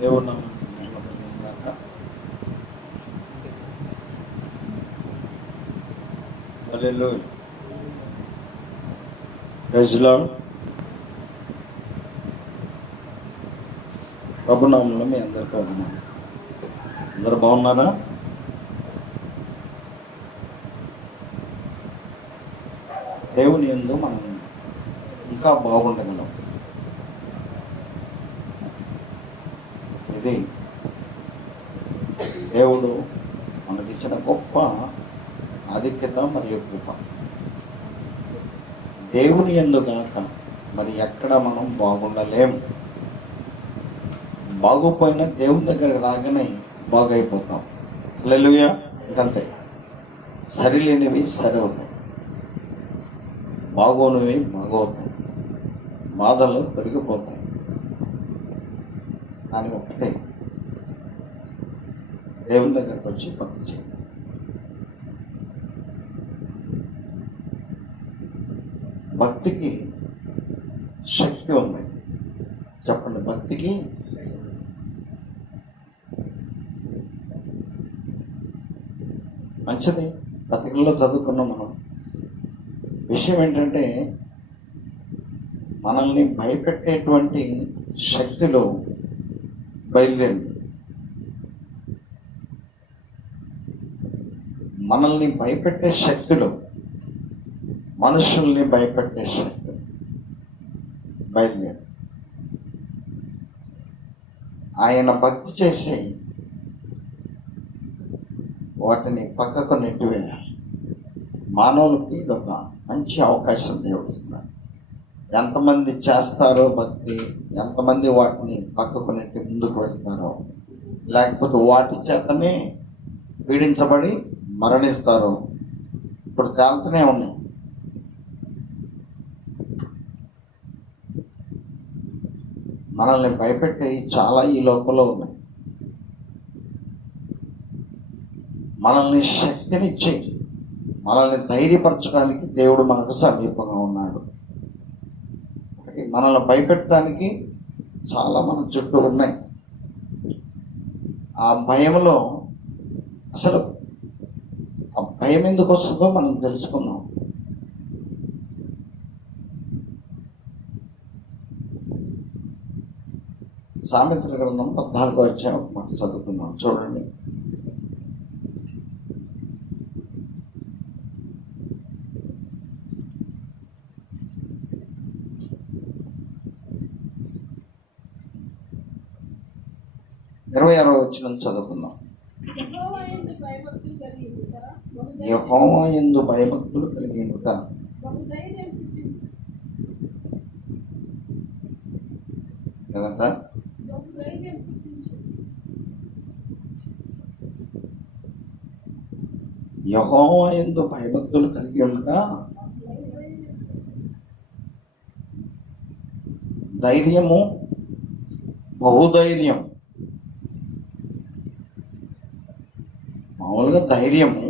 దేవుడు నామమున మహిమ కలుగును గాక. హల్లెలూయా. Praise lord. ప్రభు నామములో మీ అందరికీ వందనాలు. అందరూ బాగున్నారా? దేవుని యందు మనం ఇంకా బాగుండగలం. ఇది దేవుడు మనకిచ్చిన గొప్ప ఆధిక్యత మరియు కృప. దేవుని యందు గాక మరి ఎక్కడ మనం బాగుండలేం. బాగోపోయినా దేవుని దగ్గరకు రాగానే బాగైపోతాం. హల్లెలూయా. ఇంకంతే. సరిలేనివి సరి అవుతాయి, బాగోనివి బాగవుతాయి, బాధలు పెరిగిపోతాయి. కానీ ఒకటే, దేవుని దగ్గరకు వచ్చి భక్తి చేయండి. భక్తికి శక్తి ఉంది. చెప్పండి, భక్తికి మంచిది. పత్రికల్లో చదువుకున్నాం మనం. విషయం ఏంటంటే, మనల్ని భయపెట్టేటువంటి శక్తులు బయలుదేరింది. మనల్ని భయపెట్టే శక్తులు, మనుషుల్ని భయపెట్టే శక్తులు బయలుదేరి ఆయన భక్తి చేసి వాటిని పక్కకు నెట్టివేయాలి. మానవులకి ఇదొక మంచి అవకాశం దేవుడు ఇస్తున్నాడు. ఎంతమంది చేస్తారో భక్తి, ఎంతమంది వాటిని పక్కకు నెట్టి ముందుకు వెళ్తారో, లేకపోతే వాటి చేతనే పీడించబడి మరణిస్తారో ఇప్పుడు తేలుతూనే ఉన్నాయి. మనల్ని భయపెట్టే చాలా ఈ లోకంలో ఉన్నాయి. మనల్ని శక్తినిచ్చి మనల్ని ధైర్యపరచడానికి దేవుడు మనకు సమీపంగా ఉన్నాడు. మనల్ని భయపెట్టడానికి చాలా మన చుట్టూ ఉన్నాయి. ఆ భయంలో అసలు ఆ భయం ఎందుకు వస్తుందో మనం తెలుసుకుందాం. సామెతల గ్రంథం 14వ అధ్యాయం ఒక మాట చదువుకుందాం. చూడండి. ఇరవై 26వ వచనం చదువుకుందాం. యెహోవా యందు భయభక్తులు కలిగి ఉండుట కదంట. యెహోవా యందు భయభక్తులు కలిగి ఉండుట ధైర్యము, బహుధైర్యం. మామూలుగా ధైర్యము,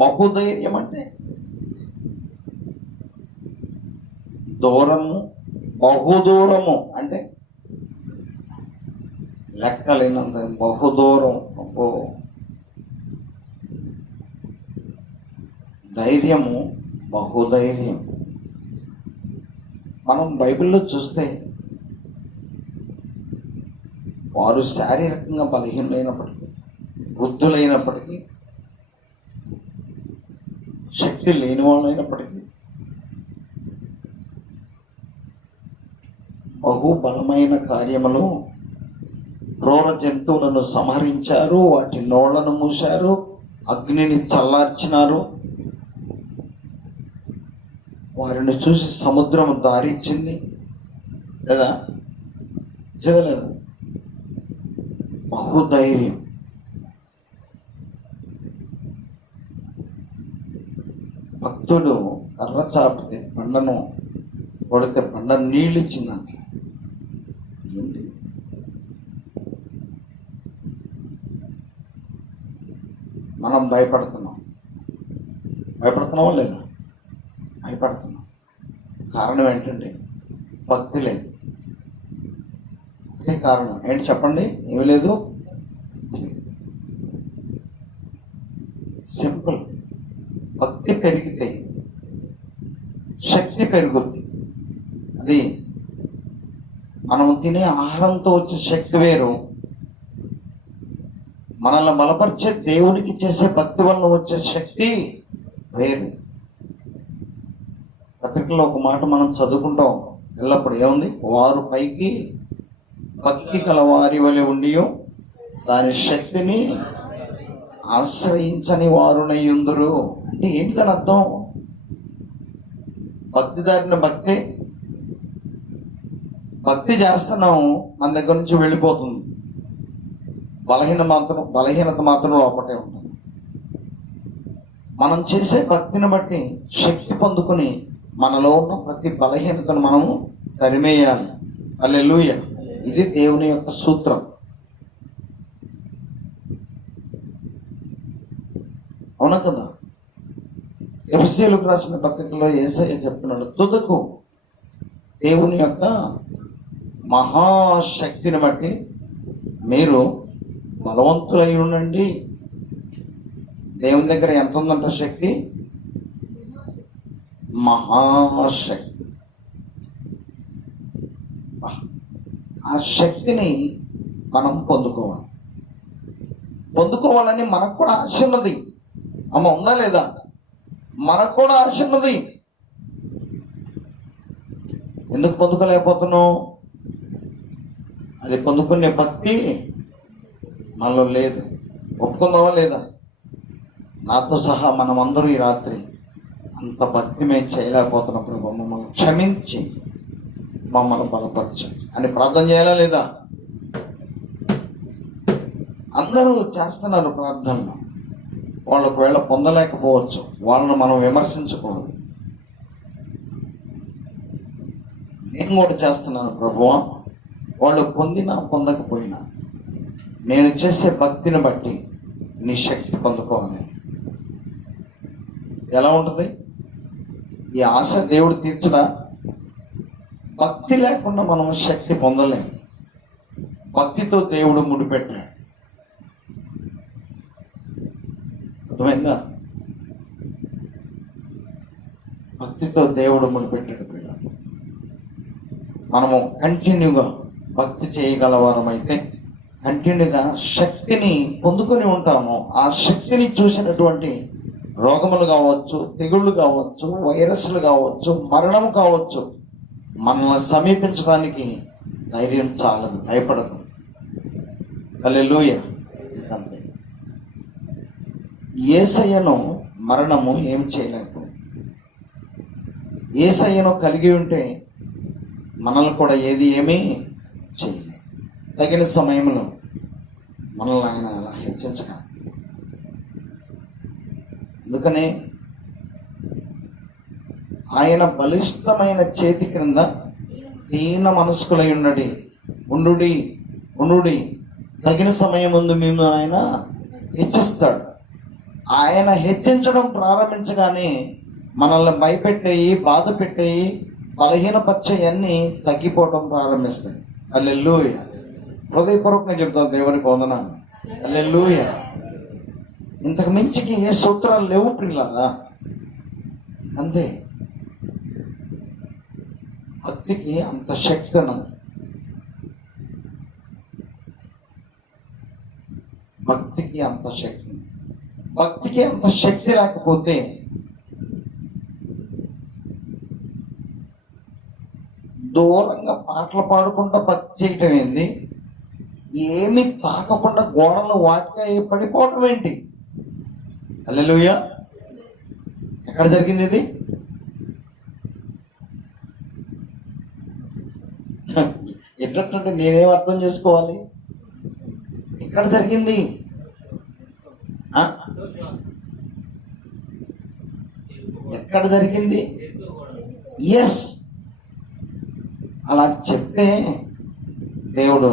బహుధైర్యం అంటే దూరము, బహుదూరము అంటే లెక్కలేనంత బహుదూరం. ధైర్యము, బహుధైర్యం. మనం బైబిల్లో చూస్తే వారు శారీరకంగా బలహీనమైనప్పటికీ, వృద్ధులైనప్పటికీ, శక్తి లేని వాళ్ళైనప్పటికీ బహుబలమైన కార్యములు, క్రూర జంతువులను సంహరించారు, వాటి నోళ్లను మూశారు, అగ్నిని చల్లార్చినారు. వారిని చూసి సముద్రం దారిచ్చింది లేదా చదవలేదు. బహుధైర్యం. భక్తుడు కర్ర చాపితే బండను కొడితే బండ నీళ్ళు ఇచ్చిందంట. ఏంటి? మనం భయపడుతున్నామా లేదా? భయపడుతున్నాం. కారణం ఏంటంటే భక్తి లేదు. ఒకటే కారణం ఏంటి చెప్పండి? ఏమి లేదు, సింపుల్. భక్తి పెరిగితే శక్తి పెరుగుద్ది. అది మనం తినే ఆహారంతో వచ్చే శక్తి వేరు, మనల్ని బలపరిచే దేవునికి చేసే భక్తి వల్ల వచ్చే శక్తి వేరు. పత్రికలో ఒక మాట మనం చదువుకుంటాం ఎల్లప్పుడు, ఏముంది? వారు పైకి భక్తి గల వారి వలె ఉండి దాని శక్తిని ఆశ్రయించని వారునై ఉందురు. అంటే ఏంటి దాని అర్థం? భక్తి దారిన భక్తి చేస్తున్నాం, మన దగ్గర నుంచి వెళ్ళిపోతుంది. బలహీనత మాత్రం లోపటే ఉంటుంది. మనం చేసే భక్తిని బట్టి శక్తి పొందుకుని మనలో ఉన్న ప్రతి బలహీనతను మనము తరిమేయాలి. హల్లెలూయా. ఇది దేవుని యొక్క సూత్రం. అవునా కదా? ఎఫెసీయులకు రాసిన పత్రికలో యేసయ్య చెప్తున్నాడు, తుదకు దేవుని యొక్క మహాశక్తిని బట్టి మీరు బలవంతులై ఉండండి. దేవుని దగ్గర ఎంత ఉందంట శక్తి? మహాశక్తి. ఆ శక్తిని మనం పొందుకోవాలని మనకు కూడా ఆశ ఉన్నది. అమ్మ, ఉందా లేదా? మనకు కూడా ఆశ ఉన్నది. ఎందుకు పొందుకోలేకపోతున్నావు? అది పొందుకునే భక్తి మనలో లేదు. ఒప్పుకుందామా లేదా? నాతో సహా మనమందరూ ఈ రాత్రి అంత భక్తి మేము చేయలేకపోతున్నాం. ప్రభు మమ్మల్ని క్షమించి మమ్మల్ని బలపరచు అని ప్రార్థన చేయాలా లేదా? అందరూ చేస్తున్నారు ప్రార్థనలు. వాళ్ళు ఒకవేళ పొందలేకపోవచ్చు, వాళ్ళను మనం విమర్శించకూడదు. నేను కూడా చేస్తున్నాను ప్రభువా, వాళ్ళు పొందినా పొందకపోయినా నేను చేసే భక్తిని బట్టి నీ శక్తి పొందుకోవాలి. ఎలా ఉంటుంది ఈ ఆశ? దేవుడు తీర్చడా? భక్తి లేకుండా మనం శక్తి పొందలేము. భక్తితో దేవుడు ముడిపెట్టాడు. అర్థమైందా? భక్తితో దేవుడు ముడిపెట్టాడు. పిల్ల మనము కంటిన్యూగా భక్తి చేయగలవారమైతే కంటిన్యూగా శక్తిని పొందుకొని ఉంటాము. ఆ శక్తిని చూసినటువంటి రోగములు కావచ్చు, తెగుళ్ళు కావచ్చు, వైరస్లు కావచ్చు, మరణం కావచ్చు, మనల్ని సమీపించడానికి ధైర్యం చాలదు, భయపడదు. హల్లెలూయా. అంతే. యేసయ్యను మరణము ఏం చేయలేకపోయింది. యేసయ్యను కలిగి ఉంటే మనల్ని కూడా ఏమీ చేయలేదు. తగిన సమయంలో మనల్ని ఆయన హెచ్చరించక. అందుకనే ఆయన బలిష్టమైన చేతి క్రింద దీన మనస్కులై ఉండుడి తగిన సమయం ముందు మేము ఆయన హెచ్చిస్తాడు. ఆయన హెచ్చించడం ప్రారంభించగానే మనల్ని భయపెట్టేయి, బాధ పెట్టేయి, బలహీనపరిచేయన్నీ తగ్గిపోవడం ప్రారంభిస్తాయి. హల్లెలూయా. హృదయపూర్వకంగా చెప్తాను దేవునికి వందనాలు. హల్లెలూయా. ఇంతకు మించికి ఏ సూత్రాలు లేవు ప్రియులారా. అంతే. భక్తికి అంత శక్తి ఉన్నది. భక్తికి అంత శక్తి లేకపోతే దూరంగా పాటలు పాడుకుంటా భక్తి చేయటం ఏంది? ఏమి తాకకుండా గోడలు వాటిగా పడిపోవటం ఏంటి? హల్లెలూయా. ఎక్కడ జరిగింది ఇది? ఎట్లంటే నేనేం అర్థం చేసుకోవాలి? ఎక్కడ జరిగింది? ఎక్కడ జరిగింది? ఎస్, అలా చెప్తే దేవుడు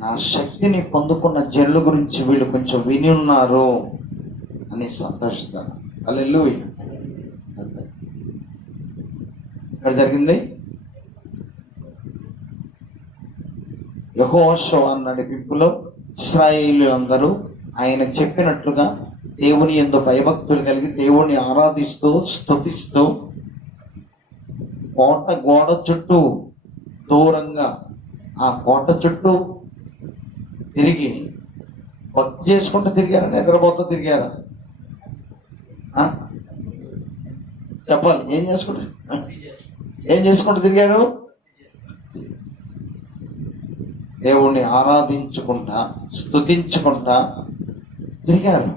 నా శక్తిని పొందుకున్న జనుల గురించి వీళ్ళు కొంచెం విని ఉన్నారు అని సంతోషిస్తాడు. హల్లెలూయా. ఇక్కడ జరిగింది యెహోషువ నడిపింపులో ఇశ్రాయేలీయులందరూ ఆయన చెప్పినట్లుగా దేవుని యందు భయభక్తులు కలిగి దేవుణ్ణి ఆరాధిస్తూ స్తుతిస్తూ కోట గోడ చుట్టూ దూరంగా ఆ కోట చుట్టూ తిరిగి భక్తి చేసుకుంటూ తిరిగారా, నిద్రపోతూ తిరిగారా? చెప్పాలి. ఏం చేసుకుంటూ తిరిగారు? దేవుణ్ణి ఆరాధించుకుంటా స్తుతించుకుంటా తిరిగారు.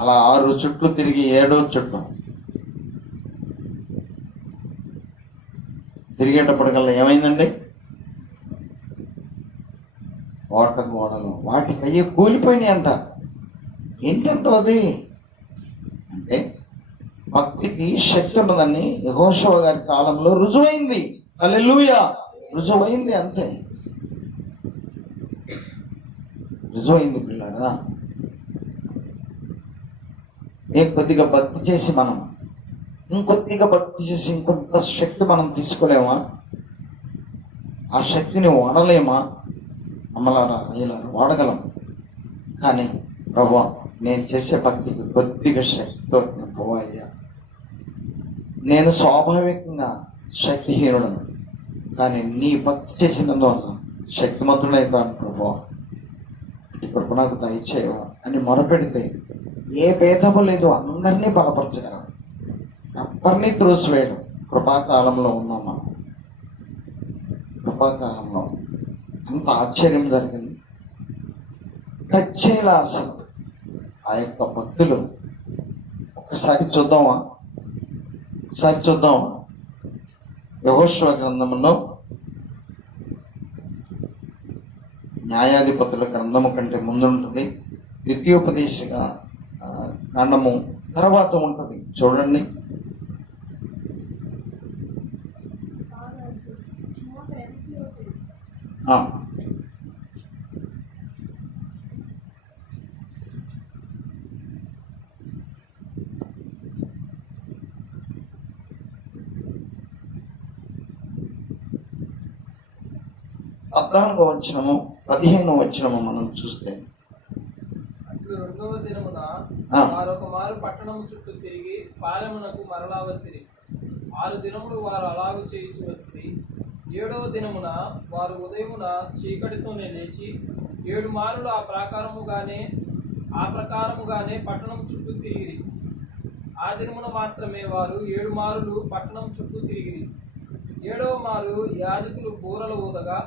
అలా 6 చుట్లు తిరిగి 7వ చుట్టూ తిరిగేటప్పటికల్లా ఏమైందండి? కోట గోడలు వాటికి అయ్యే కూలిపోయినాయి అంట. ఏంటంటో అది అంటే భక్తికి శక్తి ఉన్నదని యెహోషువ గారి కాలంలో రుజువైంది. హల్లెలూయా, రుజువైంది. అంతే, రుజువైంది పిల్లారా. కొద్దిగా భక్తి చేసి మనం ఇంకొద్దిగా భక్తి చేసి ఇంకొంత శక్తి మనం తీసుకోలేమా? ఆ శక్తిని వాడలేమా? అమ్మలారా ఇలా వాడగలం. కానీ ప్రభా నేను చేసే భక్తికి కొద్దిగా శక్తితో పోవయ్యా. నేను స్వాభావికంగా శక్తిహీనుడను, కానీ నీ భక్తి చేసినందువల్ల శక్తిమంతుడైతాను ప్రభా, ఇప్పుడు నాకు దయచేయవా అని మొరపెడితే ఏ భేదము లేదు, అందరినీ బలపరచగలం, ఎవరిని త్రోసివేయడం. కృపాకాలంలో ఉన్నాం మనం. కృపాకాలంలో అంత ఆశ్చర్యం జరిగింది. కచ్చేలా అసలు ఆ యొక్క భక్తులు ఒకసారి చూద్దామా? యెహోషువ గ్రంథములో న్యాయాధిపతుల గ్రంథము కంటే ముందు ఉంటుంది, ద్వితీయోపదేశ కాండము తర్వాత ఉంటుంది. చూడండి. పద్నాలుగో వచనము 15వ వచనము మనం చూస్తే, రెండవ దినమున వారొక మారు పట్టణము చుట్టూ తిరిగి పాలెమునకు మరలా వచ్చిరి. 6 దినములు వారు అలాగు చేయించి వచ్చిరి. 7వ దినమున వారు ఉదయమున చీకటితోనే లేచి 7 మారులు ఆ ప్రకారముగానే పట్టణం చుట్టూ తిరిగిరి. ఆ దినమున మాత్రమే వారు 7 మారులు పట్టణం చుట్టూ తిరిగిరి. 7వ మారు యాజకులు బూరలు ఊదగా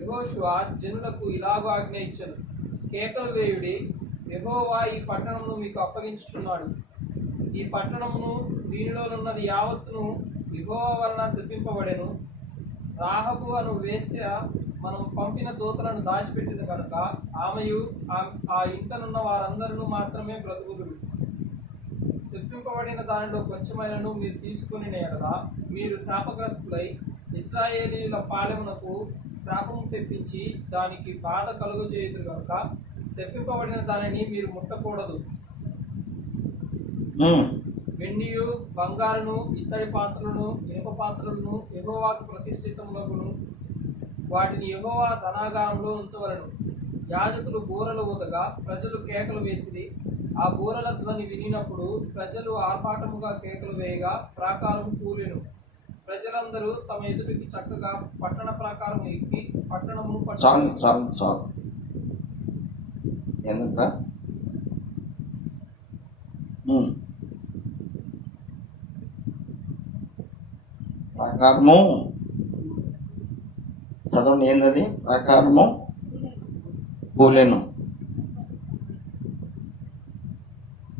యెహోషువ జనులకు ఇలాగూ ఆజ్ఞ ఇచ్చెను, కేకలు వేయుడి, యెహోవా ఈ పట్టణమును మీకు అప్పగించుచున్నాడు. ఈ పట్టణమును దీనిలోనున్నది యావత్తును యెహోవా వలన శపింపబడెను. రాహబు అను వేశ్య మనం పంపిన దూతలను దాచిపెట్టిన కనుక ఆమెయు ఆ ఇంటనున్న వారందరూ మాత్రమే బ్రతుకుదురు. శపింపబడిన దానిలో కొంచెమైనను మీరు తీసుకుని ఎడల మీరు శాపగ్రస్తులై ఇశ్రాయేలీయుల పాలెమునకు శాపము తెప్పించి దానికి బాధ కలుగజేయుదురు కనుక శపింపబడిన దానిని మీరు ముట్టకూడదు. వెండియు బంగారును ఇత్తడి పాత్రలను ఇనుప పాత్రలను యెహోవాకు ప్రతిష్ఠితములగును, వాటిని యెహోవా ధనాగారంలో ఉంచవలెను. యాజకులు బూరలు ఊదగా ప్రజలు కేకలు వేసిరి. ఆ బూరల ధ్వని వినినప్పుడు ప్రజలు ఆర్భాటముగా కేకలు వేయగా ప్రాకారము కూలెను. ప్రజలందరూ తమ ఎదుటికి చక్కగా పట్టణ ప్రాకారం ఎక్కి పట్టణము ప్రాకారము చదవండి. ఏంటది? ప్రాకారము కూలెను.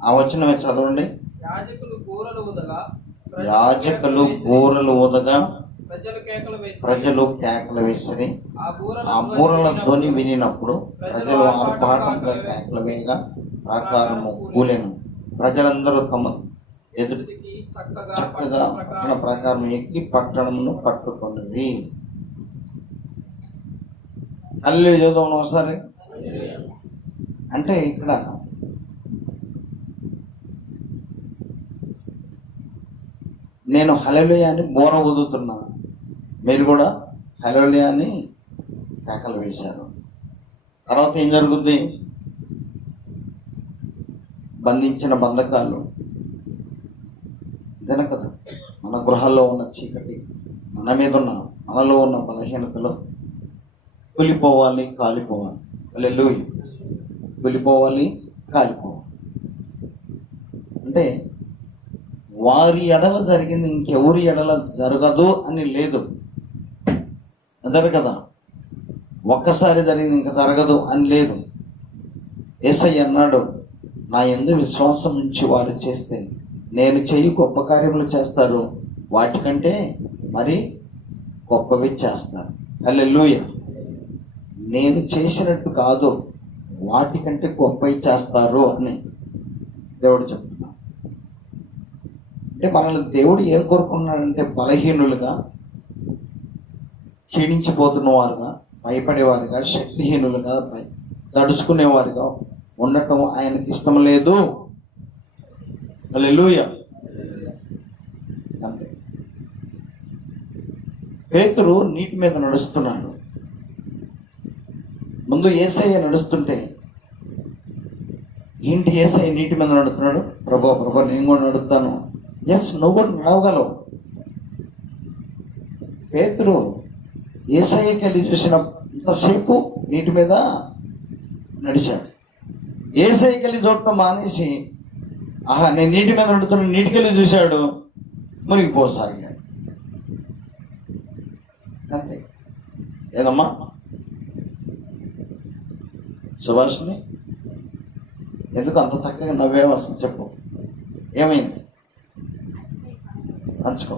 ఆ వచనమే చదవండి. యాజకులు బూరలు ఊదగా ప్రజలు కేకలు వేసిరి. ఆ బూరల ధ్వని వినినప్పుడు ప్రజలు ఆర్భాటంగా కేకలు వేయగా ప్రాకారము కూలెను. ప్రజలందరూ తమ ఎదుటికి చక్కగా పట్టణ ప్రాకారం ఎక్కి పట్టణమును పట్టుకొనిరి. హల్లెలూయా చదువుదాం ఒకసారి. అంటే ఇక్కడ నేను హల్లెలూయా అని బోర ఊదుతున్నాను. మీరు కూడా హల్లెలూయా అని కేకలు వేశారు. తర్వాత ఏం జరుగుద్ది? బంధించిన బంధకాలు ఇదేనా కదా, మన గృహాల్లో ఉన్న చీకటి, మన మీద ఉన్న, మనలో ఉన్న బలహీనతలు కూలిపోవాలి, కాలిపోవాలి. హల్లెలూయా. కూలిపోవాలి, కాలిపోవాలి. అంటే వారి ఎడల జరిగింది ఇంకెవరి ఎడల జరగదు అని లేదు, అంటారు కదా. ఒక్కసారి జరిగింది ఇంకా జరగదు అని లేదు. యేసయ్య అన్నాడు, నా యందు విశ్వాసం ఉంచి వారు చేస్తే నేను చెయ్యి గొప్ప కార్యములు చేస్తారు, వాటికంటే మరి గొప్పవి చేస్తారు. హల్లెలూయా. నేను చేసినట్టు కాదు, వాటికంటే గొప్పవి చేస్తారు అని దేవుడు చెప్తున్నాడు. అంటే మనల్ని దేవుడు ఏం కోరుకున్నాడంటే బలహీనులుగా, క్షీణించిపోతున్న వారుగా, భయపడేవారుగా, శక్తిహీనులుగా, తడుచుకునేవారుగా ఉండటం ఆయనకి ఇష్టం లేదు. హల్లెలూయా. అంతే. పేతురు నీటి మీద నడుస్తున్నాడు. ముందు యేసయ్య నడుస్తుంటే, ఏంటి యేసయ్య నీటి మీద నడుస్తున్నాడు? ప్రభా నేను కూడా నడుస్తాను. ఎస్, నువ్వు కూడా నడవగలవు. పేతురు యేసయ్యకి వెళ్ళి చూసినంతసేపు నీటి మీద నడిచాడు. యేసయ్యకి వెళ్ళి చూడటం మానేసి, ఆహా నేను నీటి మీద నడుతున్నా, నీటికెళ్ళి చూశాడు, మునిగిపోసాగాడు. అంతే. ఏదమ్మా సుభాష్ని, ఎందుకు అంత చక్కగా నవ్వేమో అసలు చెప్పు, ఏమైంది? పంచుకో.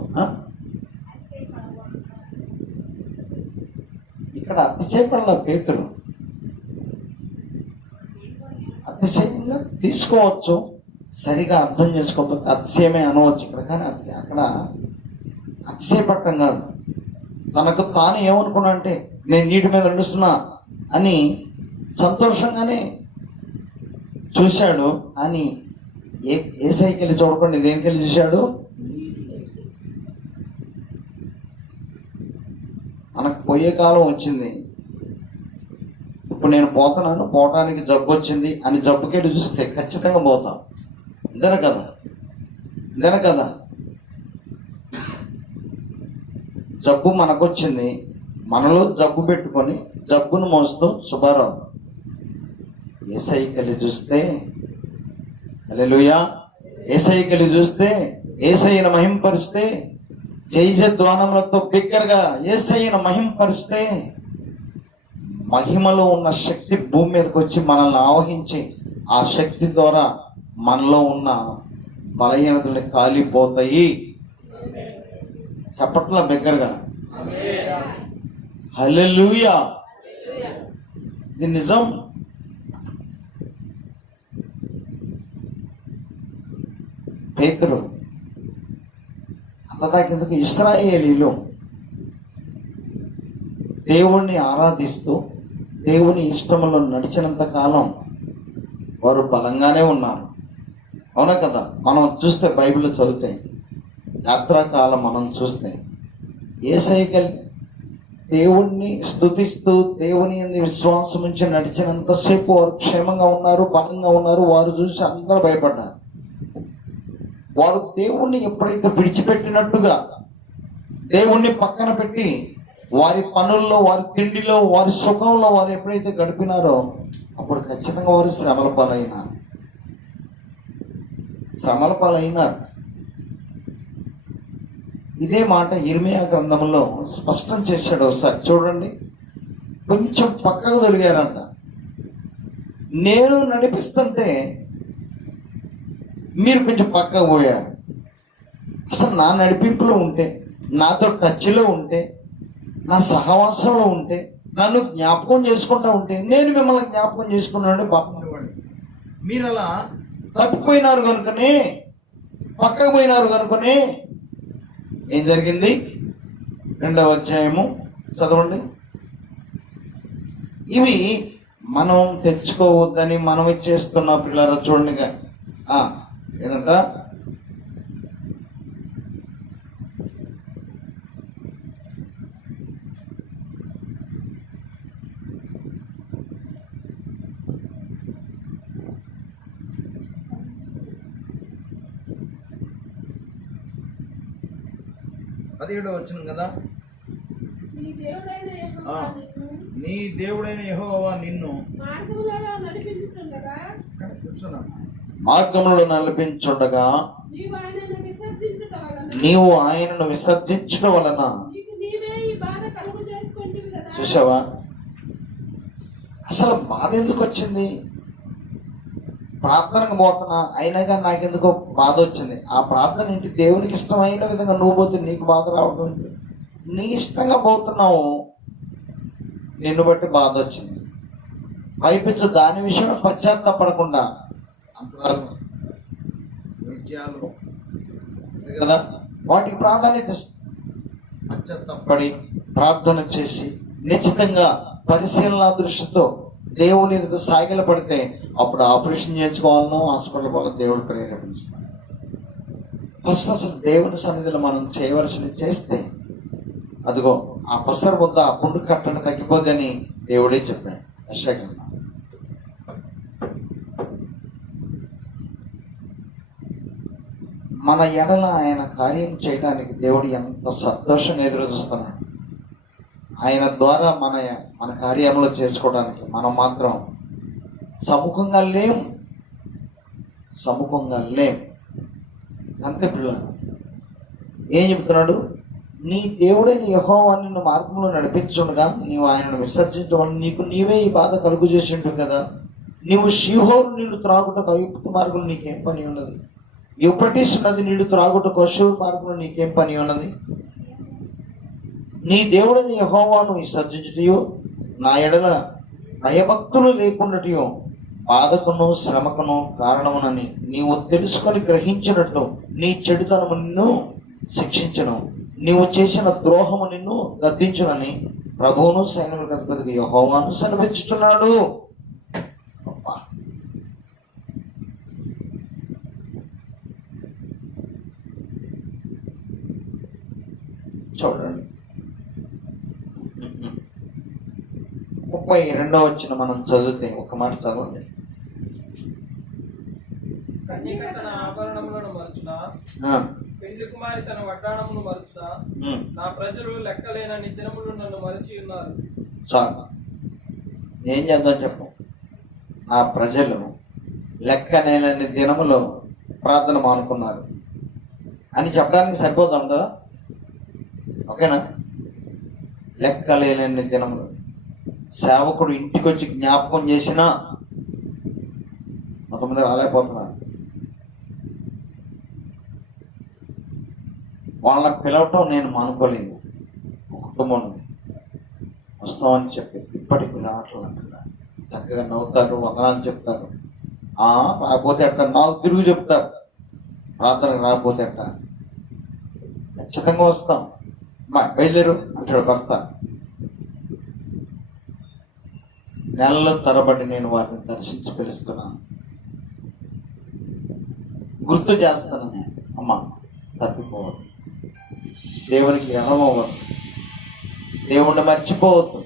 ఇక్కడ అతిశయపడల పేతురు, అతిశయంగా తీసుకోవచ్చు, సరిగా అర్థం చేసుకోకపోతే అతిశయమే అనవచ్చు ఇక్కడ. కానీ అక్కడ అతిశయపడటం కాదు. తనకు తాను ఏమనుకున్నా అంటే, నేను నీటి మీద నడుస్తున్నా అని సంతోషంగానే చూశాడు. అని ఏ సైకిల్ చూడకుండా దేనికెళ్ళి చూశాడు? మనకు పోయే కాలం వచ్చింది. ఇప్పుడు నేను పోతున్నాను, పోవటానికి జబ్బు వచ్చింది అని జబ్బుకెళ్ళి చూస్తే ఖచ్చితంగా పోతాం. ఇదేనా కదా. జబ్బు మనకొచ్చింది, మనలో జబ్బు పెట్టుకొని జబ్బును మోస్తూ శుభారావు యేసయ్యకి చూస్తే, హల్లెలూయా, యేసయ్యకి చూస్తే, యేసయ్యను మహింపరిస్తే, జయజద్వానములతో బిగ్గరగా యేసయ్యను మహింపరిస్తే, మహిమలో ఉన్న శక్తి భూమి మీదకి వచ్చి మనల్ని ఆవహించి, ఆ శక్తి ద్వారా మనలో ఉన్న బలహీనతలు కాలిపోతాయి. చెప్పట్లా బిగ్గరగా? హల్లెలూయా. ఇది నిజం. పేతురు అంతదాకిందుకు ఇశ్రాయేలీలు దేవుణ్ణి ఆరాధిస్తూ దేవుని ఇష్టంలో నడిచినంత కాలం వారు బలంగానే ఉన్నారు. అవునా కదా? మనం చూస్తే బైబిల్ చదివితే, యాత్రాకాలం మనం చూస్తే, యేసయ్య దేవుణ్ణి స్తుతిస్తూ దేవుని యందు విశ్వాసం నుంచి నడిచినంతసేపు వారు క్షేమంగా ఉన్నారు, బలంగా ఉన్నారు. వారు చూసి అందరూ భయపడ్డారు. వారు దేవుణ్ణి ఎప్పుడైతే విడిచిపెట్టినట్టుగా, దేవుణ్ణి పక్కన పెట్టి వారి పనుల్లో, వారి తిండిలో, వారి సుఖంలో వారు ఎప్పుడైతే గడిపినారో, అప్పుడు ఖచ్చితంగా వారు శ్రమల పాలైనారు. ఇదే మాట ఇర్మియా గ్రంథంలో స్పష్టం చేశాడు. ఒకసారి చూడండి. కొంచెం పక్కకు దొరికారంట. నేను నడిపిస్తుంటే మీరు కొంచెం పక్కకు పోయారు. అసలు నా నడిపింపులో ఉంటే, నాతో టచ్లో ఉంటే, నా సహవాసంలో ఉంటే, నన్ను జ్ఞాపకం చేసుకుంటా ఉంటే, నేను మిమ్మల్ని జ్ఞాపకం చేసుకున్నాను బాగుండేవాడిని. మీరు అలా తప్పిపోయినారు కనుకనే, పక్కకు పోయినారు కనుకనే ఏం జరిగింది? 2వ అధ్యాయము చదవండి. ఇవి మనం తెచ్చుకోవద్దని మనం ఇచ్చేస్తున్న పిల్లల చూడండి. ఏదంట? 17వ వచనం కదా. నీ దేవుడైన యెహోవా ఆ. నిన్ను నీ దేవుడైన యెహోవా నిన్ను మార్గములలో నడిపించుచుండగా మార్గములో నడిపించుండగా నీవు ఆయనను విసర్జించుట వలన నీవు ఆయనను విసర్జించడం వలన నీకు నీవే ఈ బాధ కలుగు చేసుకుంటివి కదా. చూసావా, అసలు బాధ ఎందుకు వచ్చింది? ప్రార్థనకు పోతున్నా అయినా కానీ నాకెందుకో బాధ వచ్చింది. ఆ ప్రార్థన ఏంటి? దేవునికి ఇష్టమైన విధంగా నువ్వు పోతే నీకు బాధ రావడం ఏంటి? నీ ఇష్టంగా పోతున్నావు, నిన్ను బట్టి బాధ వచ్చింది. పైపించు దాని విషయం పశ్చాత్తాపడకుండా అంతవరకు విజయాలు కదా వాటికి ప్రాధాన్యత పశ్చాత్తాపడి ప్రార్థన చేసి నిశ్చితంగా పరిశీలన దృష్టితో దేవుని ఎదుట సాగిల పడితే అప్పుడు ఆపరేషన్ చేయించుకోవాలనో హాస్పిటల్ పోవాలో దేవుడు ప్రేరేపిస్తాడు. ఫస్ట్ అసలు దేవుని సన్నిధిలో మనం చేయవలసింది చేస్తే అదిగో ఆ పసర ముద్ద ఆ పుండు కట్టడం తగ్గిపోదని దేవుడే చెప్పాడు. యెషయా మన ఎడల ఆయన కార్యం చేయడానికి దేవుడు ఎంత సంతోషంగా ఎదురు చూస్తున్నాడు. ఆయన ద్వారా మన కార్యములు చేసుకోవడానికి మనం మాత్రం సముఖంగా లేం. అంతే పిల్లలు ఏం చెప్తున్నాడు? నీ దేవుడైన యెహోవా నిన్ను మార్గంలో నడిపించుండగా నీవు ఆయనను విసర్జించడం వల్ల నీకు నీవే ఈ బాధ కలుగు చేసి ఉంటుంది కదా. నీవు షీహోరు నీళ్లు త్రాగుటకు ఐగుప్తు మార్గంలో నీకేం పని ఉన్నది? యూఫ్రటీస్ నది నీళ్లు త్రాగుటకు అష్షూరు మార్గంలో నీకేం పని ఉన్నది? నీ దేవుడిని యెహోవాను విసర్జించుటయో నా ఎడల భయభక్తులు లేకుండాటయో బాధకును శ్రమకును కారణమునని నీవు తెలుసుకొని గ్రహించినట్లు నీ చెడుతనము నిన్ను శిక్షించను, నీవు చేసిన ద్రోహము నిన్ను గద్దించునని ప్రభువును సైన్యములకు అధిపతిగా యెహోవాను సెలవిచ్చుచున్నాడు. చూడండి 32వ వచనం మనం చదివితే ఒక మాట చదవండి. కన్యక తన ఆభరణములను మరచునా, పెండ్లి కుమారి తన వడ్డాణమును మరచునా, నా ప్రజలు లెక్కలేనన్ని దినములు నన్ను మరచి ఉన్నారు. చాలు, ఏం చేద్దాం చెప్పు. నా ప్రజలు లెక్కలేనన్ని దినములు ప్రార్థన మానుకున్నారు అని చెప్పడానికి సరిపోతాం కదా. ఓకేనా? లెక్కలేనన్ని దినములు సేవకుడు ఇంటికి వచ్చి జ్ఞాపకం చేసినా కొంతమంది రాలేకపోతున్నారు. వాళ్ళని పిలవటం నేను మానుకోలేదు. ఒక కుటుంబం ఉంది, వస్తామని చెప్పి ఇప్పటికి రావట్లేదు. చక్కగా నవ్వుతారు, వందనాలు చెప్తారు. రాకపోతే అట్ట నాకు తిరుగు చెప్తారు. ప్రార్థనకు రాకపోతే అట్ట ఖచ్చితంగా వస్తాం, బయలుదేరు అంటాడు భర్త. నెలల తరబడి నేను వారిని దర్శించి పిలుస్తున్నాను, గుర్తు చేస్తాను. నేను అమ్మ తప్పిపోవద్దు, దేవునికి ఎడమవ్వద్దు, దేవుణ్ణి మర్చిపోవద్దు.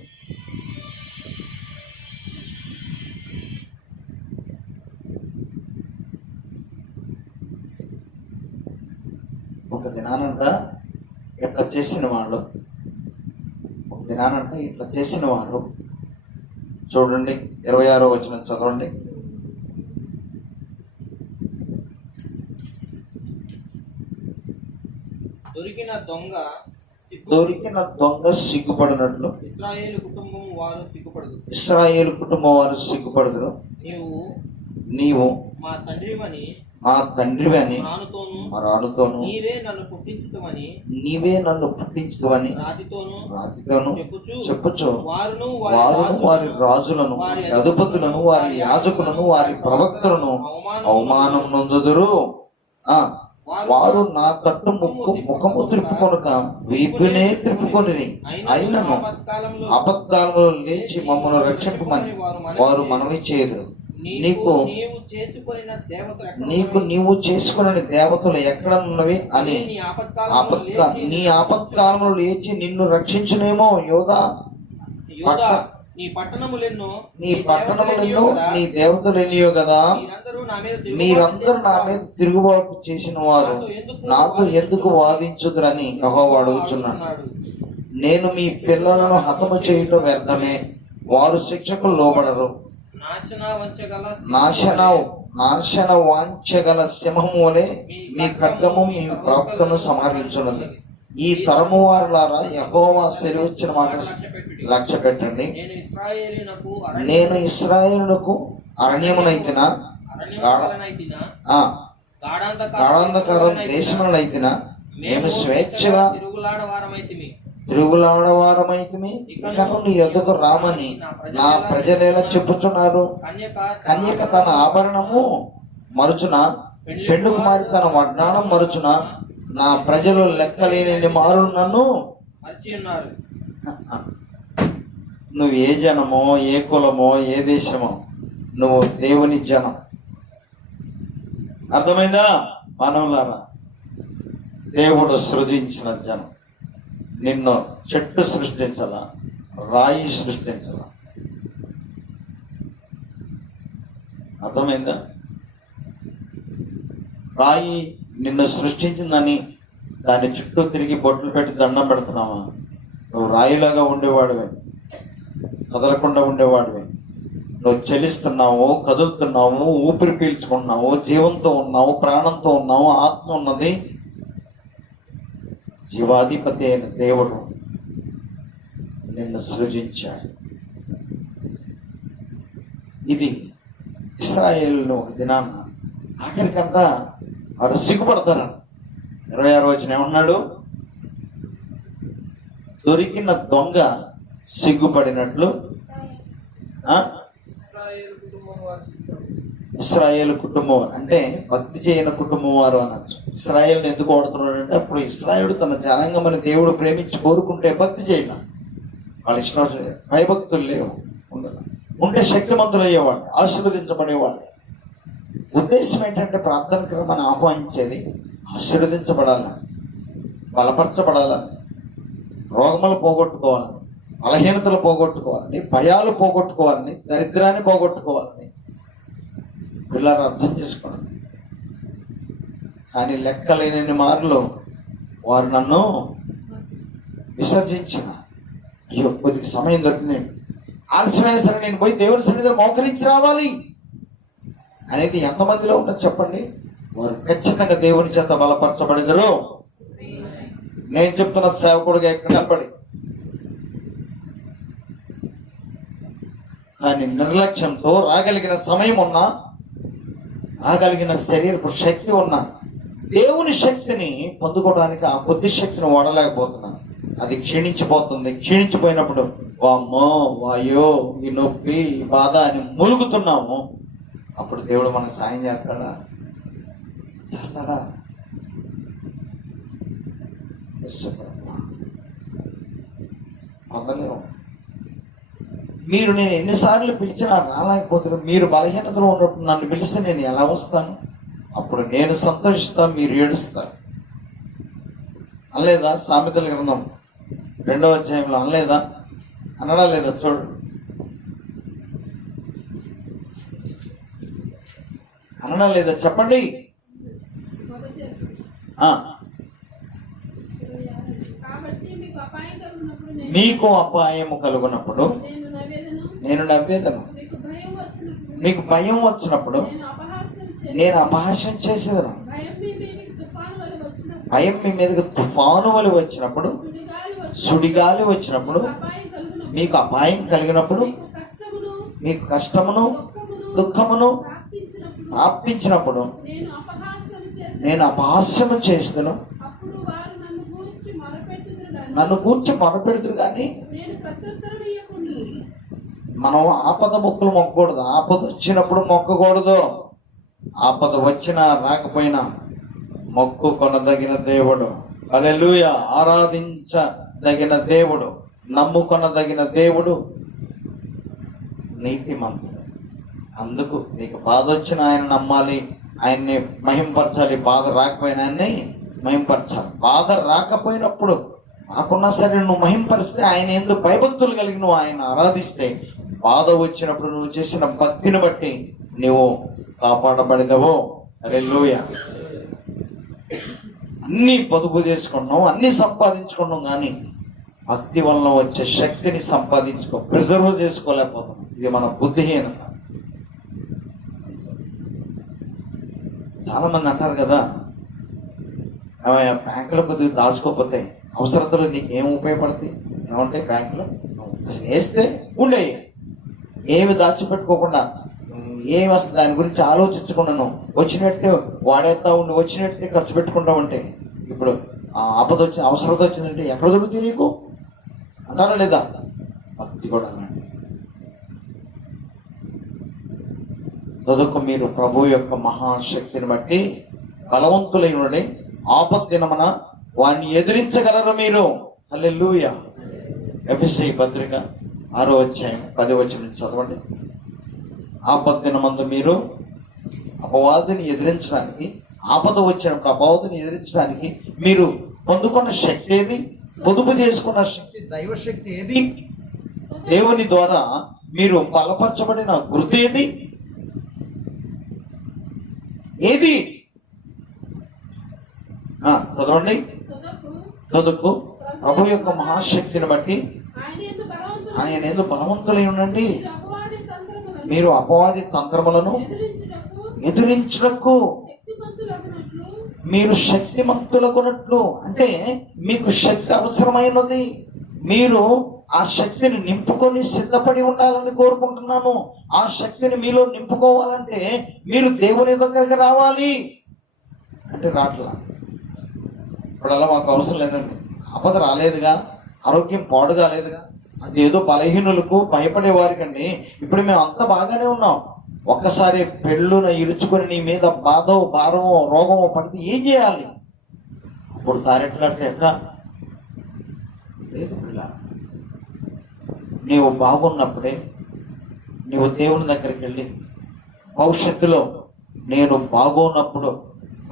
ఒక దినానంట ఇట్లా చేసిన వాళ్ళు, చూడండి 26వ వచనం చదవండి. దొరికిన దొంగ సిగ్గుపడినట్లు ఇశ్రాయేలు కుటుంబం వారు సిగ్గుపడదు. నీవు మా తండ్రివని రానుతోను నీవే నన్ను పుట్టించుదువని రాతితోను చెప్పుచు వారును వారి రాజులను, వారి అధిపతులను, వారి యాజకులను, వారి ప్రవక్తలను అవమానం నొందుదురు. వారు నా తట్టు ముఖము త్రిప్పుకొనక వీపునే త్రిప్పుకొని అయినను ఆపత్కాలంలో లేచి మమ్మల్ని రక్షింపమని వారు మనవి చేయదురు. నీవు చేసుకున్న దేవతలు ఎక్కడ ఉన్నవి అని నీ ఆపత్కాలంలో లేచి నిన్ను రక్షించునేమో. యోధా నీ పట్టణములెన్నో నీ పట్టణములను నీ దేవతలు ఎన్నియో కదా. మీరందరూ నా మీద తిరుగుబాటు చేసిన వారు నాతో ఎందుకు వాదించుదురని యెహోవా అడుగుచున్నాడు. నేను మీ పిల్లలను హతము చేయటం వ్యర్థమే, వారు శిక్షకు లోబడరు. నాశన వాంఛగల సింహము వలె మీ ఖడ్గము మీ ప్రవక్తను సంహరించున్నది. ఈ తరము వారులారా, యెహోవా సెలవిచ్చిన మాట లక్ష్య పెట్టండి. నేను ఇశ్రాయేలునకు అరణ్యమునైతినా, గాఢాంధకారం దేశమునైతినా, మేము స్వేచ్ఛగా తిరుగులాడవారమైతిమి. ఇకను నీ యొద్దకు రామని నా ప్రజలేలా చెప్పుచున్నారు. కన్యక తన ఆభరణము మరుచున, పెండు కుమారి తన వడ్డాణం మరుచున, నా ప్రజలు లెక్కలేని మారు నన్ను మర్చియున్నారు. నువ్వు ఏ జనమో, ఏ కులమో, ఏ దేశమో, నువ్వు దేవుని జనం. అర్థమైందా? మానవులారా, దేవుడు సృజించిన జనం. నిన్ను చెట్టు సృష్టించాలా, రాయి సృష్టించాలా? అర్థమైందా? రాయి నిన్ను సృష్టించిందని దాని చుట్టూ తిరిగి బొట్లు పెట్టి దండం పెడుతున్నావా? నువ్వు రాయిలాగా ఉండేవాడివే, కదలకుండా ఉండేవాడివే. నువ్వు చలిస్తున్నావు, కదులుతున్నావు, ఊపిరి పీల్చుకున్నావు, జీవంతో ఉన్నావు, ప్రాణంతో ఉన్నావు, ఆత్మ ఉన్నది. జీవాధిపతి అయిన దేవుడు నిన్ను సృజించాడు. ఇది ఇశ్రాయేలును ఒక దినాన ఆఖరికంతా వారు సిగ్గుపడతారు. 26వ వచనం ఏమన్నాడు? దొరికిన దొంగ సిగ్గుపడినట్లు ఇశ్రాయేలు కుటుంబం అంటే భక్తి చేయని కుటుంబం వారు అనొచ్చు. ఇశ్రాయేలుని ఎందుకు వాడుతున్నాడు అంటే, అప్పుడు ఇశ్రాయేలు తన జనాంగమని దేవుడు ప్రేమించి కోరుకుంటే భక్తి చేయాల. వాళ్ళ ఇష్టం భయభక్తులు లేవు, ఉంటే శక్తిమంతులు అయ్యేవాళ్ళు, ఆశీర్వదించబడేవాళ్ళు. ఉద్దేశం ఏంటంటే ప్రార్థనకు మనం ఆహ్వానించేది ఆశీర్వదించబడాలని, బలపరచబడాలని, రోగములు పోగొట్టుకోవాలని, బలహీనతలు పోగొట్టుకోవాలని, భయాలు పోగొట్టుకోవాలని, దరిద్రాన్ని పోగొట్టుకోవాలని పిల్లలు అర్థం చేసుకోండి. కానీ లెక్కలేని మార్లు వారు నన్ను విసర్జించిన. అయ్యో, కొద్దిగా సమయం దొరికింది, ఆలస్యమైన సరే నేను పోయి దేవుని సన్నిధిలో మోకరించి రావాలి అనేది ఎంతమందిలో ఉన్నది చెప్పండి? వారు ఖచ్చితంగా దేవుని చేత బలపరచబడిదరు. నేను చెప్తున్న సేవకుడిగా ఎక్కడ నిలబడి, కానీ నిర్లక్ష్యంతో రాగలిగిన సమయం ఉన్నా, రాగలిగిన శరీరపు శక్తి ఉన్నా, దేవుని శక్తిని పొందుకోవడానికి ఆ కొద్ది శక్తిని వాడలేకపోతున్నాను. అది క్షీణించిపోతుంది. క్షీణించిపోయినప్పుడు వామ్మో, వాయో, ఈ నొప్పి, ఈ బాధ అని ములుగుతున్నాము. అప్పుడు దేవుడు మనకు సాయం చేస్తాడా? చేస్తాడా? పొందలేము. మీరు నేను ఎన్నిసార్లు పిలిచినా రాలేకపోతున్నాను. మీరు బలహీనతలో ఉన్నప్పుడు నన్ను పిలిస్తే నేను ఎలా వస్తాను? అప్పుడు నేను సంతోషిస్తాను, మీరు ఏడుస్తారు. అనలేదా? సామెతల గ్రంథం 2వ అధ్యాయంలో అనలేదా? అనడా లేదా? చూడు, అనడా లేదా? చెప్పండి. మీకు అపాయము కలుగునప్పుడు నేను నవ్వేదను, మీకు భయం వచ్చినప్పుడు నేను అపహాస్యం చేసేదను. భయం మీ మీదకి తుఫాను వలి వచ్చినప్పుడు, సుడిగాలి వచ్చినప్పుడు, మీకు అపాయం కలిగినప్పుడు, మీకు కష్టమును దుఃఖమును ప్రాప్తించినప్పుడు నేను అపహాస్యము చేస్తాను. నన్ను గూర్చి మొరపెడుతురు. కానీ మనం ఆపద మొక్కులు మొక్కకూడదు. ఆపద వచ్చినప్పుడు మొక్కకూడదు. ఆపద వచ్చినా రాకపోయినా మొక్కు కొనదగిన దేవుడు. హల్లెలూయా. ఆరాధించదగిన దేవుడు, నమ్ముకొనదగిన దేవుడు, నీతిమంతుడు. అందుకు నీకు బాధ వచ్చిన ఆయన నమ్మాలి, ఆయన్ని మహింపరచాలి. బాధ రాకపోయినా ఆయన్ని మహింపరచాలి. బాధ రాకపోయినప్పుడు రాకున్నా సరే నువ్వు మహింపరిస్తే, ఆయన ఎందుకు భయభక్తులు కలిగి నువ్వు ఆయన ఆరాధిస్తే, బాధ వచ్చినప్పుడు నువ్వు చేసిన భక్తిని బట్టి నువ్వు కాపాడబడతావో. హల్లెలూయా. అన్ని పొదుపు చేసుకున్నావు, అన్ని సంపాదించుకున్నావు, కానీ భక్తి వలన వచ్చే శక్తిని ప్రిజర్వ్ చేసుకోలేకపోతాం. ఇది మన బుద్ధిహీనత. చాలా మంది అంటారు కదా, బ్యాంకులో కొద్దిగా దాచుకోకపోతే అవసరతలు నీకు ఏం ఉపయోగపడతాయి? ఏమంటాయి బ్యాంకులో? వేస్తే ఉండే, ఏమి దాచిపెట్టుకోకుండా, ఏమి వస్తుంది దాని గురించి ఆలోచించకుండా వచ్చినట్టే వాడేస్తా ఉండి వచ్చినట్టే ఖర్చు పెట్టుకుంటా ఉంటే, ఇప్పుడు ఆపద వచ్చి అవసరత వచ్చిందంటే ఎక్కడ దొరుకుతుంది నీకు అంటారా లేదా? భక్తి కూడా అలాంటి. చదువుకు మీరు ప్రభు యొక్క మహాశక్తిని బట్టి బలవంతులై ఉండి ఆపద్దినమున వాడిని ఎదిరించగలరు మీరు. హల్లెలూయా. ఎఫెసీ పత్రిక 6వ అధ్యాయం 10వ వచనం చదవండి. ఆపద్దినమందు మీరు అపవాదిని ఎదిరించడానికి, ఆపద వచ్చినప్పుడు అపవాదిని ఎదిరించడానికి మీరు పొందుకున్న శక్తి ఏది? పొదుపు చేసుకున్న శక్తి, దైవశక్తి ఏది? దేవుని ద్వారా మీరు బలపరచబడిన గుర్తు ఏది? ఏది? చదవండి. చదువుకు ప్రభు యొక్క మహాశక్తిని బట్టి ఆయన ఎందుకు బలవంతులై ఉండండి. మీరు అపవాది తంత్రములను ఎదిరించుటకు మీరు శక్తిమంతులగునట్లు. అంటే మీకు శక్తి అవసరమైనది, మీరు ఆ శక్తిని నింపుకొని సిద్ధపడి ఉండాలని కోరుకుంటున్నాను. ఆ శక్తిని మీలో నింపుకోవాలంటే మీరు దేవుని దగ్గరికి రావాలి. అంటే రాట్లా, ఇప్పుడు అలా మాకు అవసరం లేదండి, ఆపద రాలేదుగా, ఆరోగ్యం పాడు కాలేదుగా, అదేదో బలహీనులకు భయపడే వారికండి. ఇప్పుడు మేము అంతా బాగానే ఉన్నాం, ఒక్కసారి పెళ్ళున ఇరుచుకొని నీ మీద బాధో భారమో రోగమో పడితే ఏం చేయాలి? అప్పుడు తారెట్లాడితే ఎట్లా? లేదు పిల్ల, నీవు బాగున్నప్పుడే నీవు దేవుని దగ్గరికి వెళ్ళి, భవిష్యత్తులో నేను బాగోనప్పుడు,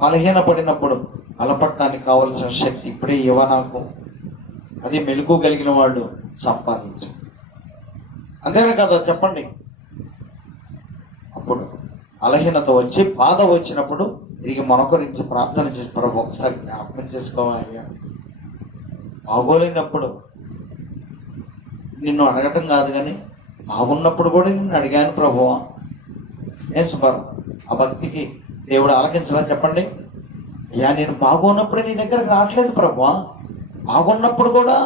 బలహీనపడినప్పుడు బలపడటానికి కావలసిన శక్తి ఇప్పుడే ఇవ్వ నాకు, అది మెలుగు కలిగిన వాళ్ళు సంపాదించు. అంతేనా కదా? చెప్పండి. అప్పుడు బలహీనత వచ్చి బాధ వచ్చినప్పుడు తిరిగి మనొకరించి ప్రార్థన చేసి, ప్రభు ఒకసారి జ్ఞాపకం చేసుకోవాలయ్యా. బాగోలేనప్పుడు నిన్ను అడగటం కాదు, కానీ బాగున్నప్పుడు కూడా నిన్ను అడిగాను ప్రభువా. ఏం సుబ్బారావు, ఆ భక్తికి దేవుడు ఆలకించరా? చెప్పండి. అయ్యా నేను బాగున్నప్పుడే నీ దగ్గరకు రావట్లేదు ప్రభువా, బాగున్నప్పుడు కూడా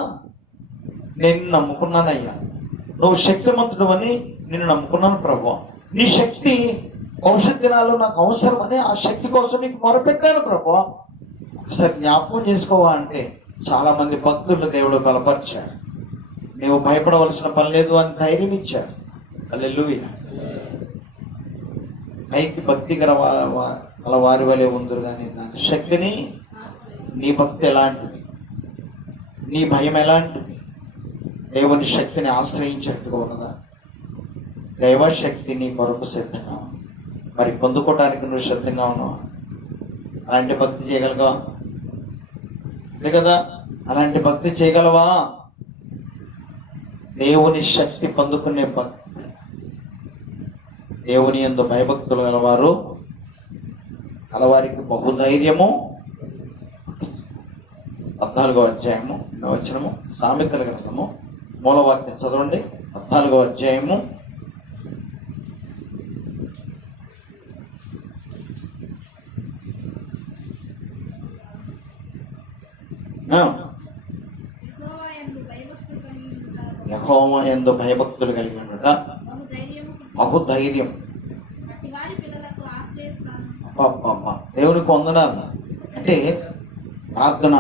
నేను నమ్ముకున్నానయ్యా, నువ్వు శక్తిమంతుడు అని నిన్ను నమ్ముకున్నాను ప్రభువా. నీ శక్తి భవిష్యత్ దినాల్లో నాకు అవసరమని ఆ శక్తి కోసం నీకు మొరపెట్టాను ప్రభువా, ఒకసారి జ్ఞాపకం చేసుకోవా అంటే చాలా మంది భక్తులు దేవుడు బలపరిచాడు. నీవు భయపడవలసిన పని లేదు అని ధైర్యం ఇచ్చాడు. హల్లెలూయా. పైకి భక్తి గల వారి వలె ఉందరు, కానీ దాని శక్తిని, నీ భక్తి ఎలాంటిది, నీ భయం ఎలాంటిది, దేవుని శక్తిని ఆశ్రయించినట్టుగా ఉన్నదా? దైవశక్తి నీ కొరకు సిద్ధంగా, మరి పొందుకోవటానికి నువ్వు సిద్ధంగా ఉన్నావా? అలాంటి భక్తి చేయగలవా? అంతే కదా, అలాంటి భక్తి చేయగలవా? దేవుని శక్తి పొందుకునే భక్తి. దేవుని యందు భయభక్తులు గలవారు కలవారికి బహుధైర్యము. 14వ అధ్యాయము 8వ వచనము, సామెతల గ్రంథము మూలవాక్యం చదవండి. 14వ అధ్యాయము 8వ యెహోవా యందు భయభక్తులు కలిగి ఉండట బహుధైర్యం. దేవునికి వందనాలు. అంటే ప్రార్థన,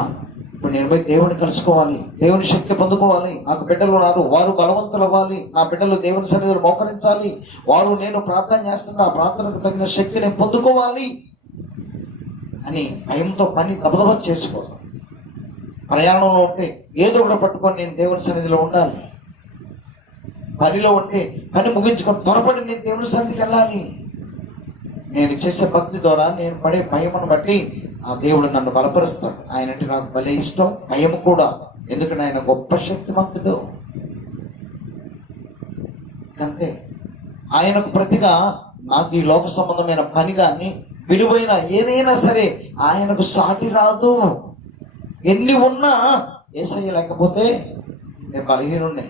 ఇప్పుడు నేను పోయి దేవుని కలుసుకోవాలి, దేవుని శక్తి పొందుకోవాలి, నాకు బిడ్డలు ఉన్నారు, వారు బలవంతులు అవ్వాలి, నా బిడ్డలు దేవుని సన్నిధిలో మోకరించాలి, వారు నేను ప్రార్థన చేస్తున్నా ఆ ప్రార్థనకు తగిన శక్తి నేను పొందుకోవాలి అని భయంతో పని దబదబ చేసుకోవాలి. ప్రయాణంలో ఉంటే ఏదో ఒకటి పట్టుకొని నేను దేవుని సన్నిధిలో ఉండాలి, పనిలో ఉంటే పని ముగించుకొని త్వరపడి నేను దేవుని సన్నిధికి వెళ్ళాలి. నేను చేసే భక్తి ద్వారా నేను పడే భయమును బట్టి ఆ దేవుడు నన్ను బలపరుస్తాడు. ఆయన అంటే నాకు భలే ఇష్టం, భయం కూడా. ఎందుకంటే ఆయన గొప్ప శక్తిమంతుడు. అంతే. ఆయనకు ప్రతిగా నాకు ఈ లోక సంబంధమైన పని కానీ విలువైన ఏదైనా సరే ఆయనకు సాటి రాదు. ఎన్ని ఉన్నా యేసయ్య లేకపోతే నేను బలహీనున్నే.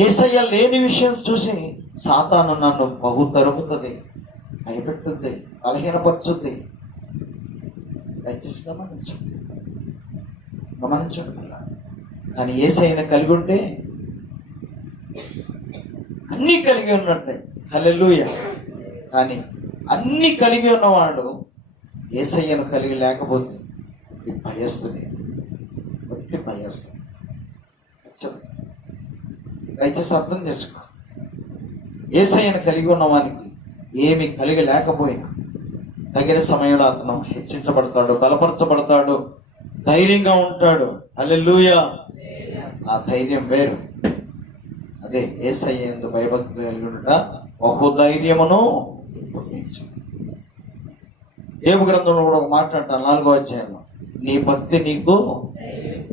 యేసయ్య లేని విషయం చూసి సాతాను నన్ను బహు తరుముతుంది, భయపెట్టుద్ది, బలహీనపరుచుద్ది. దయచేసి గమనించండి. కానీ యేసయ్యను కలిగి ఉంటే అన్నీ కలిగి ఉన్నట్టే. హల్లెలూయా. కానీ అన్నీ కలిగి ఉన్నవాడు యేసయ్యను కలిగి లేకపోతే భయస్తుంది, బట్టి భయస్తుంది. దయచేసి అర్థం చేసుకో. యేసయ్యను కలిగి ఉన్నవానికి ఏమి కలిగి లేకపోయినా తగిన సమయంలో అతను హెచ్చించబడతాడు, బలపరచబడతాడు, ధైర్యంగా ఉంటాడు. హల్లెలూయా. ఆ ధైర్యం వేరు. అదే యేసయ్య యందు భయభక్తి కలిగి ఉండుట బహుధైర్యమును పుట్టించు. యోబు గ్రంథంలో కూడా ఒక మాట అంటాను 4వ అధ్యాయంలో, నీ భక్తి నీకు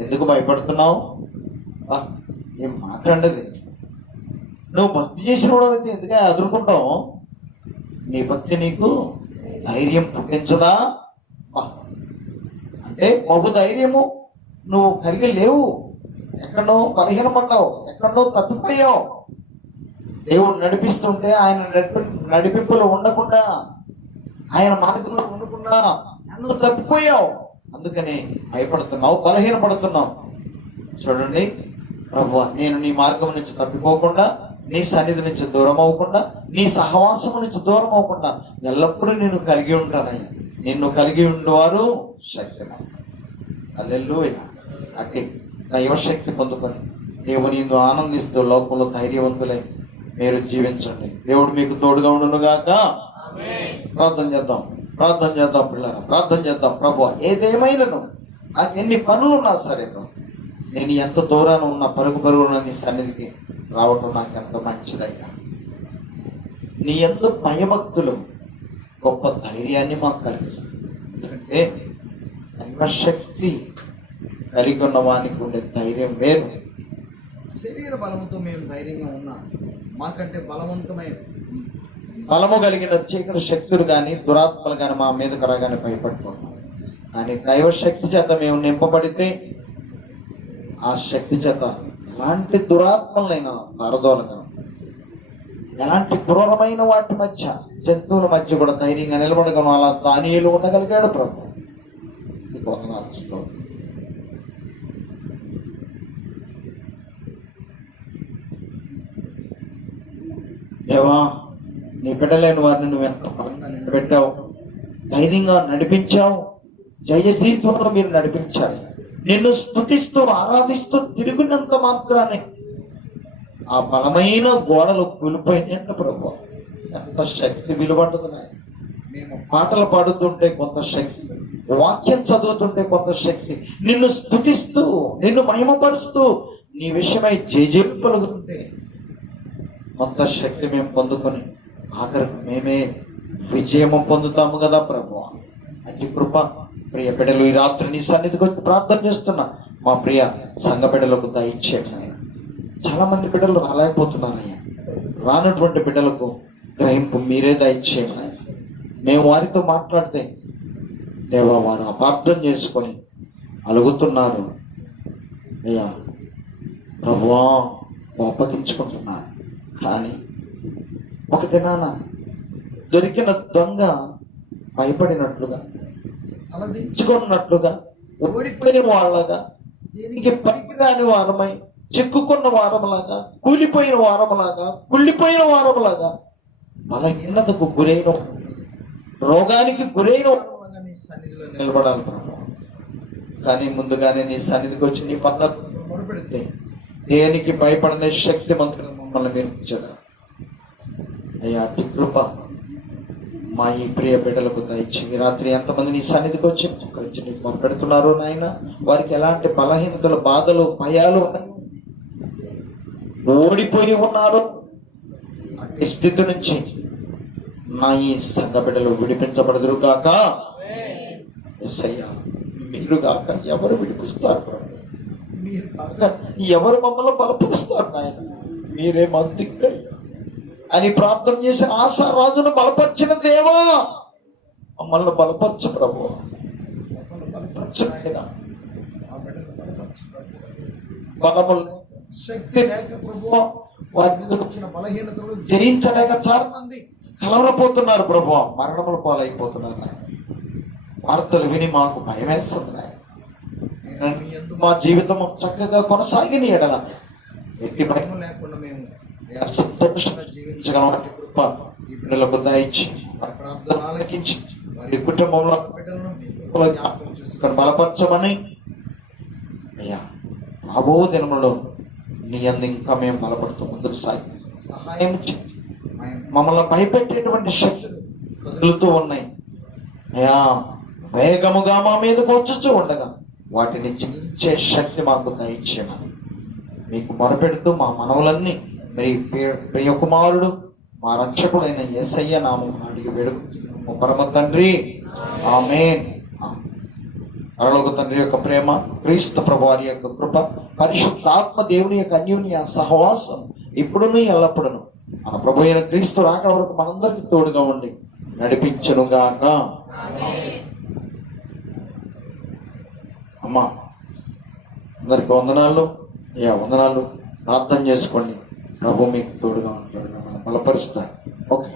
ఎందుకు భయపడుతున్నావు? ఏం మాట్లాడేది. నువ్వు భక్తి చేసిన అయితే ఎందుకే అదురుకుంటావు? నీ భక్తి నీకు ధైర్యం పుట్టించదా? అంటే బహుధైర్యము నువ్వు కలిగి లేవు. ఎక్కడో బలహీనపడ్డావు, ఎక్కడో తప్పిపోయావు. దేవుడు నడిపిస్తుంటే ఆయన నడిపింపులు ఉండకుండా, ఆయన మార్గంలో ఉండకుండా నువ్వు తప్పిపోయావు. అందుకని భయపడుతున్నావు, బలహీనపడుతున్నావు. చూడండి, ప్రభువా నేను నీ మార్గం నుంచి తప్పిపోకుండా, నీ సన్నిధి నుంచి దూరం అవ్వకుండా, నీ సహవాసము నుంచి దూరం అవ్వకుండా ఎల్లప్పుడూ నేను కలిగి ఉంటానయ్యా. నిన్ను కలిగి ఉండేవారు శక్తిమంతులు. హల్లెలూయా. అట్టి దైవశక్తి పొందుకొని దేవుని యందు ఆనందిస్తూ లోకంలో ధైర్యవంతులై మీరు జీవించండి. దేవుడు మీకు తోడుగా ఉండును గాక. ప్రార్థన చేద్దాం పిల్లలు, ప్రార్థన చేద్దాం. ప్రభువా ఏదేమైనాను నాకు ఎన్ని పనులు ఉన్నా సరే నేను ఎంత దూరాన ఉన్న పరుగున నీ సన్నిధికి రావటం నాకు ఎంత మంచిదయ్యా. నీ ఎందు భయభక్తులు గొప్ప ధైర్యాన్ని మాకు కలిగిస్తుంది. ఎందుకంటే దైవశక్తి కలిగి ఉన్న వానికి ఉండే ధైర్యం వేరు. శరీర బలంతో మేము ధైర్యంగా ఉన్నాం. మాకంటే బలము కలిగిన చీకటి శక్తులు కానీ దురాత్మలు కానీ మా మీదకి రాగానే భయపడిపోతాం. కానీ దైవశక్తి చేత మేము నింపబడితే ఆ శక్తి చేత ఎలాంటి దురాత్మలైనా పారదోలగలం, ఎలాంటి క్రూరమైన వాటి మధ్య, జంతువుల మధ్య కూడా ధైర్యంగా నిలబడగలను. అలా దానియేలు ఉండగలిగాడు. ప్రభు నీకు వందనాలు. దేవా నీ బిడ్డలేని వారిని నువ్వు ఎంత బలంగా నిలబెట్టావు, ధైర్యంగా నడిపించావు, జయ జీవితంలో మీరు నడిపించాలి. నిన్ను స్తుతిస్తూ ఆరాధిస్తూ తిరిగినంత మాత్రాన్ని ఆ బలమైన గోడలు కూలిపోయినంట. ప్రభు ఎంత శక్తి విలువడుతున్నాయి. మేము పాటలు పాడుతుంటే కొంత శక్తి, వాక్యం చదువుతుంటే కొంత శక్తి, నిన్ను స్తుతిస్తూ నిన్ను మహిమపరుస్తూ నీ విషయమై జయజేలు పలుకుతుంటే కొంత శక్తి మేము పొందుకొని ఆఖరికి మేమే విజయము పొందుతాము కదా ప్రభు. అట్టి కృప ప్రియ బిడ్డలు ఈ రాత్రి నీ సన్నిధికి వచ్చి ప్రార్థన చేస్తున్నా. మా ప్రియ సంఘ బిడ్డలకు దయచేయండి ఆయన. చాలా మంది బిడ్డలు రాలేకపోతున్నారయ్యా. రానటువంటి బిడ్డలకు గ్రహింపు మీరే దయచేయండి ఆయన. మేము వారితో మాట్లాడితే దేవా వారు అపార్థం చేసుకొని అలుగుతున్నారు అయ్యా. ప్రభువా కోపగించుకుంటున్నారు. కానీ ఒక దినాన దొరికిన దొంగ భయపడినట్లుగా, తలదించుకున్నట్లుగా, ఓడిపోయిన వాళ్ళగా, దీనికి పనికిరాని వారమై చిక్కుకున్న వారములాగా, కూలిపోయిన వారములాగా, కుళ్ళిపోయిన వారములాగా, బలహీనతకు గురైన, రోగానికి గురైన వారములాగా నీ సన్నిధిలో నిలబడాలి ప్రభు. కానీ ముందుగానే నీ సన్నిధికి వచ్చి నీ పద్ధతులు మొదలుపెడితే దేనికి భయపడనే శక్తి మంత్రులు మమ్మల్ని నేర్పించదా అయ్యా. అట్టి కృప మా ఈ ప్రియ బిడ్డలకు దయచేయి. రాత్రి ఎంతమంది నీ సన్నిధికి వచ్చి నీకు మొదలుపెడుతున్నారు నాయన, వారికి ఎలాంటి బలహీనతలు, బాధలు, భయాలు ఓడిపోయి ఉన్నారు. అట్టి స్థితి నుంచి నా ఈ సంఘ బిడ్డలు విడిపించబడదురు కాక. ఎస్సయ్యా మీరు కాక ఎవరు విడిపిస్తారు? మీరు కాక ఎవరు మమ్మల్ని బలపరుస్తారు నాయన, మీరే మా దిక్కయ్యా అని ప్రార్థన చేసిన ఆశారాజును బలపరిచిన దేవా, మమ్మల్ని బలపరచు ప్రభు, మమ్మల్ని బలపరచు నాయన. మా బిడ్డలను బలపరచు ప్రభు. బలము శక్తి లేక ప్రభు, వారి మీద వచ్చిన బలహీనతలు జయించలేక చాలా మంది కలవరపోతున్నారు ప్రభు, మరణముల పాలైపోతున్నారు నాయన. వార్తలు విని మాకు భయం వేస్తుంది నాయన. మీ యందు మా జీవితం చక్కగా కొనసాగిన ఎడల ఎట్టి భయం లేకుండా మేము సంతోషంగా జీవించగలం. కృప ఈ బిడ్డలకు దయచి, వారి ప్రార్థన ఆలకించి, వారి కుటుంబంలో బిడ్డలను మీ కృపలో జ్ఞాపకం చేసుకొని బలపరచమని అయ్యా, రాబో దినములో నీ యందు ఇంకా మేము బలపడుతూ ముందుకు సాగి సహాయం చేయండి. మమ్మల్ని భయపెట్టేటువంటి శక్తులు కదులుతూ ఉన్నాయి అయ్యా, వేగముగా మా మీదకు వచ్చుచూ ఉండగా వాటిని జయించే శక్తి మాకు దయచేయమని మీకు మొరపెడుతూ మా మనవులన్నీ మరి ప్రియ కుమారుడు మా రక్షకుడైన యేసయ్య నామమున అడిగి వేడుకుంటున్నాము పరమ తండ్రి, ఆమేన్. పరలోక తండ్రి యొక్క ప్రేమ, క్రీస్తు ప్రభువారి యొక్క కృప, పరిశుద్ధాత్మ దేవుని యొక్క అన్యోన్య సహవాసం ఇప్పుడును ఎల్లప్పుడును మన ప్రభు అయిన క్రీస్తు రాకడ వరకు మనందరికి తోడుగా ఉండి నడిపించునుగాక. అమ్మా అందరికి వందనాలు, వందనాలు. ప్రార్థన చేసుకోండి, ప్రభు మీకు తోడుగా ఉంటాడు, మనం బలపరుస్తారు. ఓకే.